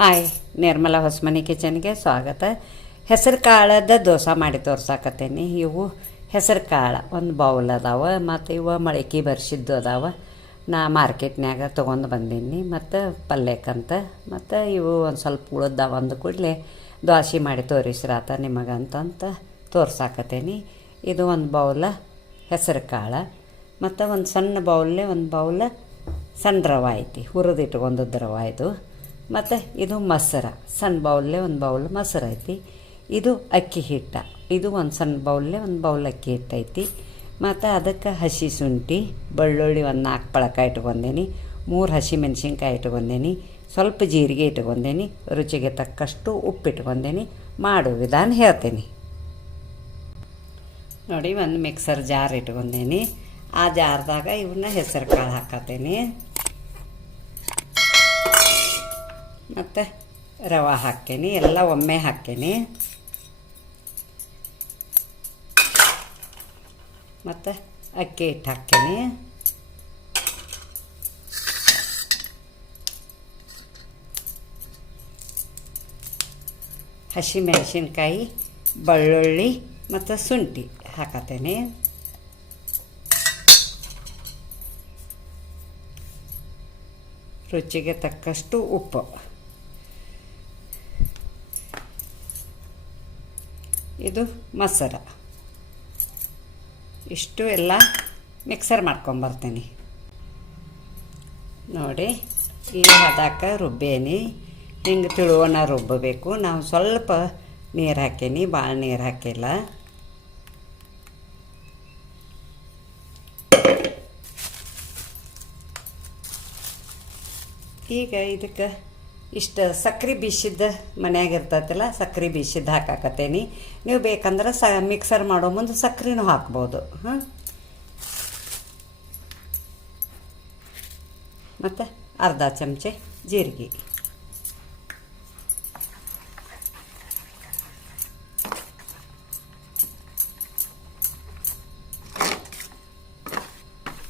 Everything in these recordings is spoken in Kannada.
ಹಾಯ್, ನಿರ್ಮಲ ಹೊಸಮನಿ ಕಿಚನ್ಗೆ ಸ್ವಾಗತ. ಹೆಸರು ಕಾಳದ ದೋಸೆ ಮಾಡಿ ತೋರ್ಸಾಕತ್ತೇನಿ. ಇವು ಹೆಸರು ಕಾಳು, ಒಂದು ಬೌಲ್ ಅದಾವ, ಮತ್ತು ಇವು ಮಳಕಿ ಬರ್ಸಿದ್ದು ಅದಾವ. ನಾ ಮಾರ್ಕೆಟ್ನ್ಯಾಗ ತೊಗೊಂಡು ಬಂದೀನಿ, ಮತ್ತು ಪಲ್ಯಕ್ಕಂತ, ಮತ್ತು ಇವು ಒಂದು ಸ್ವಲ್ಪ ಉಳ್ದಾವ ಅಂದ ಕೂಡಲೇ ದೋಸೆ ಮಾಡಿ ತೋರಿಸ್ರಾತ ನಿಮಗಂತಂತ ತೋರ್ಸಾಕತ್ತೇನಿ. ಇದು ಒಂದು ಬೌಲ ಹೆಸರು ಕಾಳು, ಮತ್ತು ಒಂದು ಸಣ್ಣ ಬೌಲ್ನೇ ಒಂದು ಬೌಲ ಸಣ್ಣ ರವ ಐತಿ, ಹುರಿದಿಟ್ಕೊಂಡದ್ದು ರವ ಇದು. ಮತ್ತು ಇದು ಮೊಸರ. ಸಣ್ಣ ಬೌಲೇ ಒಂದು ಬೌಲ್ ಮೊಸರು ಐತಿ. ಇದು ಅಕ್ಕಿ ಹಿಟ್ಟ. ಇದು ಒಂದು ಸಣ್ಣ ಬೌಲೇ ಒಂದು ಬೌಲ್ ಅಕ್ಕಿ ಹಿಟ್ಟು ಐತಿ. ಮತ್ತು ಅದಕ್ಕೆ ಹಸಿ ಶುಂಠಿ, ಬೆಳ್ಳುಳ್ಳಿ ಒಂದು ನಾಲ್ಕು ಪಳಕ ಇಟ್ಕೊಂಡೇನಿ. ಮೂರು ಹಸಿ ಮೆಣಸಿನ್ಕಾಯಿ ಇಟ್ಕೊಂಡೇನಿ. ಸ್ವಲ್ಪ ಜೀರಿಗೆ ಇಟ್ಕೊಂಡೇನಿ. ರುಚಿಗೆ ತಕ್ಕಷ್ಟು ಉಪ್ಪು ಇಟ್ಕೊಂಡೇನಿ. ಮಾಡೋ ವಿಧಾನ ಹೇಳ್ತೇನೆ. ನೋಡಿ ಒಂದು ಮಿಕ್ಸರ್ ಜಾರ್ ಇಟ್ಕೊಂಡೇನಿ. ಆ ಜಾರ್ದಾಗ ಇವನ್ನ ಹೆಸರು ಕಾಳು ಹಾಕತ್ತೇನಿ ಮತ್ತು ರವೆ ಹಾಕ್ತೀನಿ, ಎಲ್ಲ ಒಮ್ಮೆ ಹಾಕ್ತೀನಿ. ಮತ್ತು ಅಕ್ಕಿ ಹಿಟ್ಟು ಹಾಕ್ತೀನಿ. ಹಸಿಮೆಣಸಿನ್ಕಾಯಿ, ಬೆಳ್ಳುಳ್ಳಿ ಮತ್ತು ಶುಂಠಿ ಹಾಕತ್ತೇನೆ ರುಚಿಗೆ ತಕ್ಕಷ್ಟು ಉಪ್ಪು. ಇದು ಮೊಸರು. ಇಷ್ಟು ಎಲ್ಲ ಮಿಕ್ಸರ್ ಮಾಡ್ಕೊಂಬರ್ತೀನಿ ನೋಡಿ, ಈ ಹದಕ್ಕೆ ರುಬ್ಬೇನಿ. ಹಿಂಗೆ ತಿಳುವಣ ರುಬ್ಬಬೇಕು. ನಾವು ಸ್ವಲ್ಪ ನೀರು ಹಾಕೀನಿ ಭಾಳ ನೀರು ಹಾಕಿಲ್ಲ. ಈಗ ಇದಕ್ಕೆ ಇಷ್ಟು ಸಕ್ರೆ ಬೀಸಿದ್ದು ಮನ್ಯಾಗ ಇರ್ತೈತಲ್ಲ, ಸಕ್ರೆ ಬೀಸಿದ್ದು ಹಾಕಾಕತ್ತೇನಿ. ನೀವು ಬೇಕಂದ್ರೆ ಸ ಮಿಕ್ಸರ್ ಮಾಡೋ ಮುಂದೆ ಸಕ್ರೆನೂ ಹಾಕ್ಬೋದು. ಹಾಂ? ಮತ್ತು ಅರ್ಧ ಚಮಚೆ ಜೀರಿಗೆ.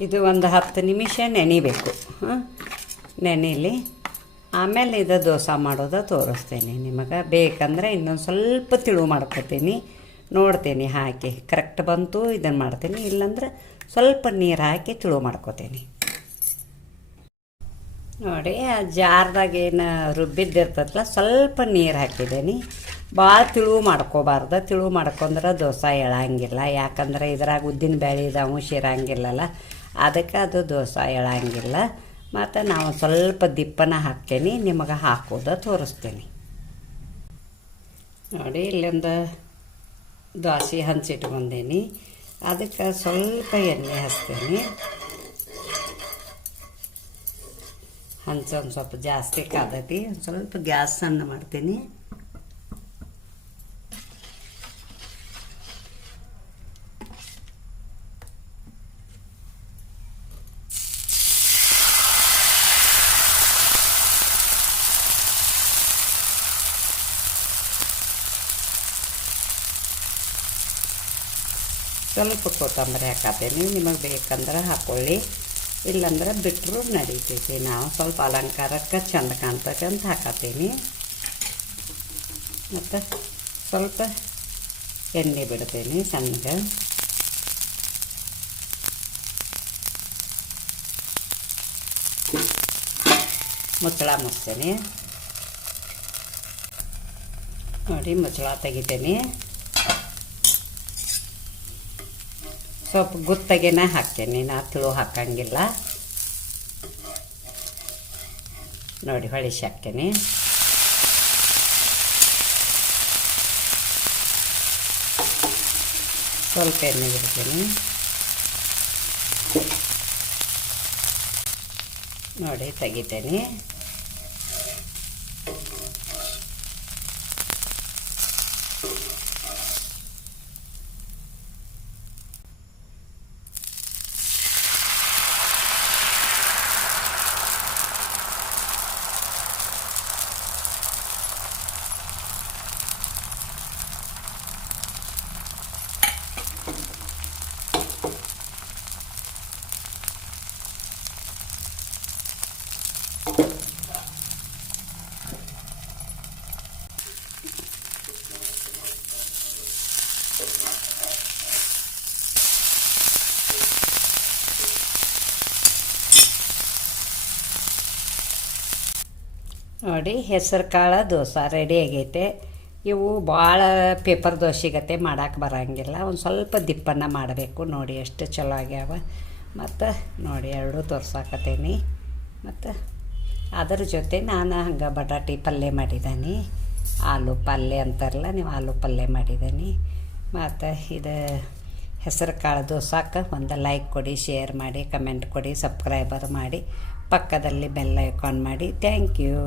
ಇದು ಒಂದು ಹತ್ತು ನಿಮಿಷ ನೆನಿಬೇಕು. ಹಾಂ? ನೆನೀಲಿ ಆಮೇಲೆ ಇದು ದೋಸೆ ಮಾಡೋದು ತೋರಿಸ್ತೇನೆ ನಿಮಗೆ. ಬೇಕಂದ್ರೆ ಇನ್ನೊಂದು ಸ್ವಲ್ಪ ತಿಳು ಮಾಡ್ಕೊತೀನಿ. ನೋಡ್ತೀನಿ ಹಾಕಿ. ಕರೆಕ್ಟ್ ಬಂತು ಇದನ್ನು ಮಾಡ್ತೀನಿ. ಇಲ್ಲಾಂದ್ರೆ ಸ್ವಲ್ಪ ನೀರು ಹಾಕಿ ತಿಳು ಮಾಡ್ಕೊತೀನಿ. ನೋಡಿ, ಆ ಜಾರ್ದಾಗ ಏನು ರುಬ್ಬಿದ್ದಿರ್ತದಲ್ಲ ಸ್ವಲ್ಪ ನೀರು ಹಾಕಿದ್ದೀನಿ. ಭಾಳ ತಿಳು ಮಾಡ್ಕೋಬಾರ್ದು. ತಿಳು ಮಾಡ್ಕೊಂಡ್ರೆ ದೋಸೆ ಹೇಳಂಗಿಲ್ಲ ಯಾಕಂದ್ರೆ ಇದ್ರಾಗ ಉದ್ದಿನ ಬೇಳೆ ಇದು ಅಂಶ ಇರಂಗಿಲ್ಲಲ್ಲ ಅದಕ್ಕೆ ಅದು ದೋಸೆ ಎಳಂಗಿಲ್ಲ. ಮತ್ತು ನಾವು ಸ್ವಲ್ಪ ದಿಪ್ಪನ ಹಾಕ್ತೇನೆ, ನಿಮಗೆ ಹಾಕೋದು ತೋರಿಸ್ತೀನಿ. ನೋಡಿ, ಇಲ್ಲಿಂದ ಹಂಚಿಟ್ಟು ಹಂಚಿಟ್ಕೊಂಡೇನಿ ಅದಕ್ಕೆ ಸ್ವಲ್ಪ ಎಣ್ಣೆ ಹಚ್ತೇನೆ. ಹಂಚ ಸ್ವಲ್ಪ ಜಾಸ್ತಿ ಕಾದತಿ ಸ್ವಲ್ಪ ಗ್ಯಾಸ್ ಸಣ್ಣ ಮಾಡ್ತೀನಿ. ಸ್ವಲ್ಪ ಕೊತ್ತಂಬರಿ ಹಾಕತ್ತೇನೆ ನಿಮಗೆ ಬೇಕಂದ್ರೆ ಹಾಕ್ಕೊಳ್ಳಿ ಇಲ್ಲಾಂದ್ರೆ ಬಿಟ್ಟರು ನಡೀತೈತಿ ನಾವು ಸ್ವಲ್ಪ ಅಲಂಕಾರಕ್ಕೆ ಚಂದ ಕಾಣ್ತಕ್ಕಂತ ಹಾಕತ್ತೀನಿ ಮತ್ತು ಸ್ವಲ್ಪ ಎಣ್ಣೆ ಬಿಡ್ತೀನಿ ಸಣ್ಣಗೆ ಮುಚ್ಚಳ ಮುಚ್ತೇನೆ ನೋಡಿ ಮುಚ್ಚಳ ತೆಗಿತೇನೆ ಸ್ವಲ್ಪ ಗುತ್ತಗೆನ ಹಾಕ್ತೇನೆ ನಾ ತುಳು ಹಾಕಂಗಿಲ್ಲ. ನೋಡಿ ಹೊಳಿಸಿ ಹಾಕ್ತೇನೆ. ಸ್ವಲ್ಪ ಎಣ್ಣೆ ಬಿಡ್ತೀನಿ. ನೋಡಿ ತೆಗಿತೇನೆ. ನೋಡಿ, ಹೆಸರು ಕಾಳು ದೋಸೆ ರೆಡಿ ಆಗೈತೆ. ಇವು ಭಾಳ ಪೇಪರ್ ದೋಸೆಗತೆ ಮಾಡೋಕೆ ಬರೋಂಗಿಲ್ಲ. ಒಂದು ಸ್ವಲ್ಪ ದಿಪ್ಪನ್ನು ಮಾಡಬೇಕು. ನೋಡಿ, ಎಷ್ಟು ಚಲೋ ಆಗ್ಯಾವ. ಮತ್ತು ನೋಡಿ, ಎರಡೂ ತೋರ್ಸಾಕತ್ತೀನಿ. ಮತ್ತು ಅದರ ಜೊತೆ ನಾನು ಹಂಗೆ ಬಟಾಟಿ ಪಲ್ಯ ಮಾಡಿದ್ದೀನಿ ಆಲೂ ಪಲ್ಯ ಅಂತಾರಲ್ಲ, ನೀವು ಆಲೂ ಪಲ್ಯ ಮಾಡಿದ್ದೀನಿ ಮತ್ತು ಇದು ಹೆಸರು ಕಾಳು ದೋಸಾಕ ಒಂದು ಲೈಕ್ ಕೊಡಿ ಶೇರ್ ಮಾಡಿ ಕಮೆಂಟ್ ಕೊಡಿ ಸಬ್ಸ್ಕ್ರೈಬರ್ ಮಾಡಿ. ಪಕ್ಕದಲ್ಲಿ ಬೆಲ್ ಐಕಾನ್ ಮಾಡಿ ಥ್ಯಾಂಕ್ ಯು